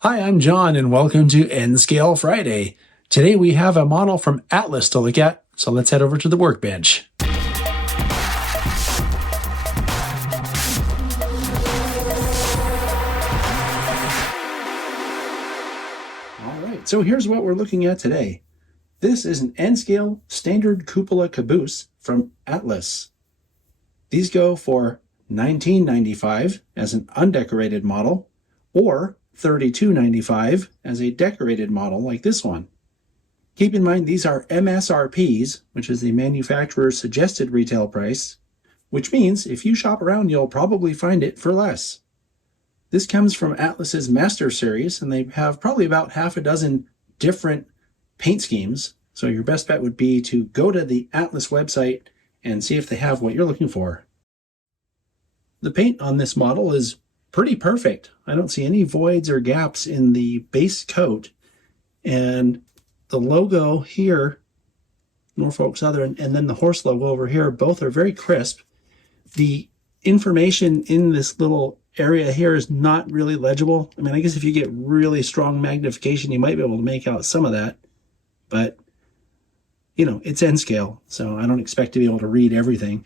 Hi, I'm John, and welcome to N-Scale Friday. Today we have a model from Atlas to look at, so let's head over to the workbench. All right, so here's what we're looking at today. This is an N-Scale standard Cupola Caboose from Atlas. These go for $19.95 as an undecorated model, or $32.95 as a decorated model like this one. Keep in mind these are MSRPs, which is the manufacturer's suggested retail price, which means if you shop around, you'll probably find it for less. This comes from Atlas's Master Series, and they have probably about half a dozen different paint schemes. So your best bet would be to go to the Atlas website and see if they have what you're looking for. The paint on this model is pretty perfect. I don't see any voids or gaps in the base coat, and the logo here, Norfolk Southern, and then the horse logo over here, both are very crisp. The information in this little area here is not really legible. I mean, I guess if you get really strong magnification, you might be able to make out some of that, but you know, it's N-scale, so I don't expect to be able to read everything.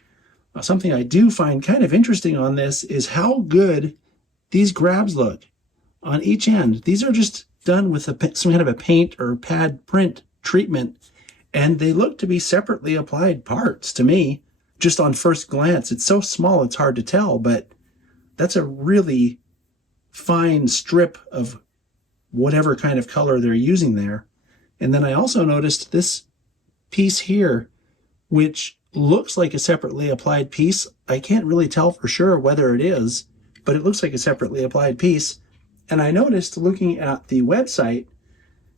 Something I do find kind of interesting on this is how good these grabs look on each end. These are just done with some kind of a paint or pad print treatment, and they look to be separately applied parts to me, just on first glance. It's so small it's hard to tell, but that's a really fine strip of whatever kind of color they're using there. And then I also noticed this piece here, which looks like a separately applied piece. I can't really tell for sure whether it is, but it looks like a separately applied piece. And I noticed looking at the website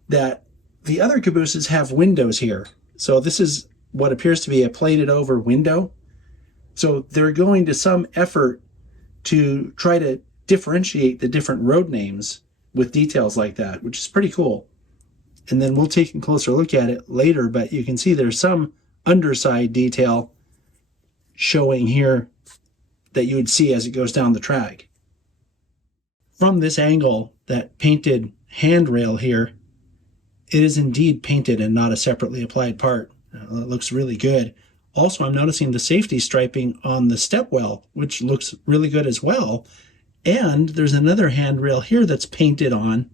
that the other cabooses have windows here. So this is what appears to be a plated over window. So they're going to some effort to try to differentiate the different road names with details like that, which is pretty cool. And then we'll take a closer look at it later, but you can see there's some underside detail showing here that you would see as it goes down the track. From this angle, that painted handrail here, it is indeed painted and not a separately applied part. It looks really good. Also, I'm noticing the safety striping on the stepwell, which looks really good as well. And there's another handrail here that's painted on.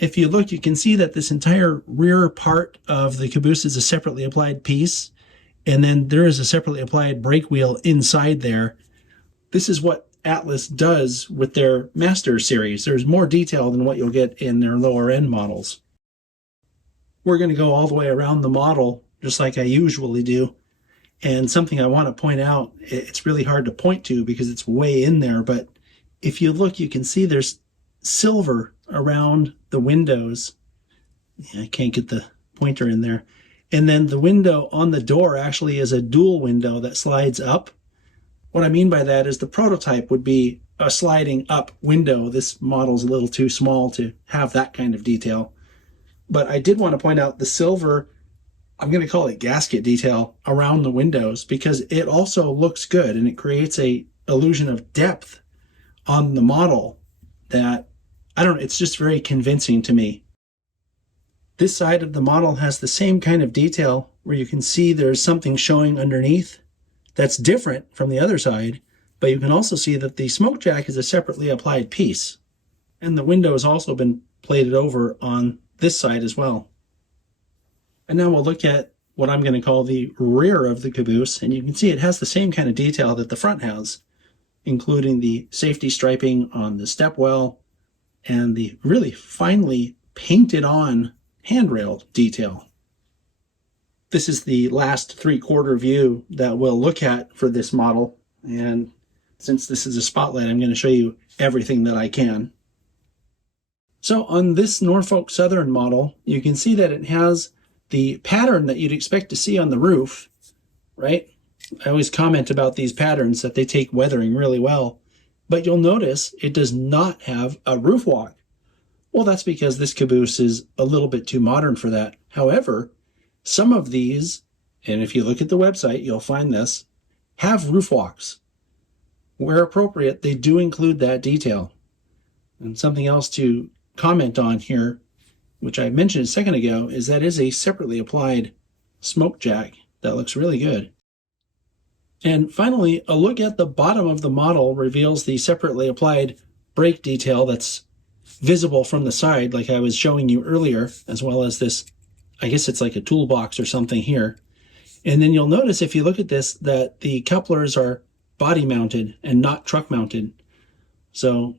If you look, you can see that this entire rear part of the caboose is a separately applied piece, and then there is a separately applied brake wheel inside there. This is what Atlas does with their Master Series. There's more detail than what you'll get in their lower end models. We're going to go all the way around the model, just like I usually do. And something I want to point out, it's really hard to point to because it's way in there, but if you look, you can see there's silver around the windows. Yeah, I can't get the pointer in there. And then the window on the door actually is a dual window that slides up. What I mean by that is the prototype would be a sliding up window. This model's a little too small to have that kind of detail. But I did want to point out the silver, I'm going to call it gasket detail, around the windows, because it also looks good and it creates a illusion of depth on the model that, I don't know, it's just very convincing to me. This side of the model has the same kind of detail where you can see there's something showing underneath that's different from the other side, but you can also see that the smoke jack is a separately applied piece. And the window has also been plated over on this side as well. And now we'll look at what I'm going to call the rear of the caboose, and you can see it has the same kind of detail that the front has, including the safety striping on the stepwell and the really finely painted on handrail detail. This is the last 3/4 view that we'll look at for this model, and since this is a spotlight, I'm going to show you everything that I can. So on this Norfolk Southern model, you can see that it has the pattern that you'd expect to see on the roof, right? I always comment about these patterns that they take weathering really well, but you'll notice it does not have a roof walk. Well, that's because this caboose is a little bit too modern for that. However, some of these, and if you look at the website, you'll find this, have roof walks. Where appropriate, they do include that detail. And something else to comment on here, which I mentioned a second ago, is that is a separately applied smoke jack that looks really good. And finally, a look at the bottom of the model reveals the separately applied brake detail that's visible from the side, like I was showing you earlier, as well as this, I guess it's like a toolbox or something here. And then you'll notice if you look at this that the couplers are body mounted and not truck mounted. So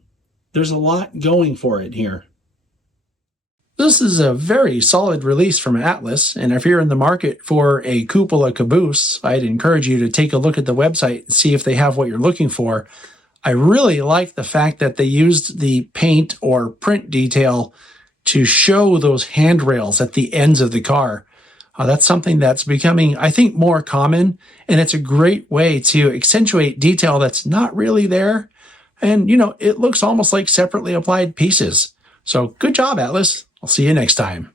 there's a lot going for it here. This is a very solid release from Atlas, and if you're in the market for a Cupola caboose, I'd encourage you to take a look at the website and see if they have what you're looking for. I really like the fact that they used the paint or print detail to show those handrails at the ends of the car. That's something that's becoming, I think, more common, and it's a great way to accentuate detail that's not really there. And, it looks almost like separately applied pieces. So good job, Atlas. I'll see you next time.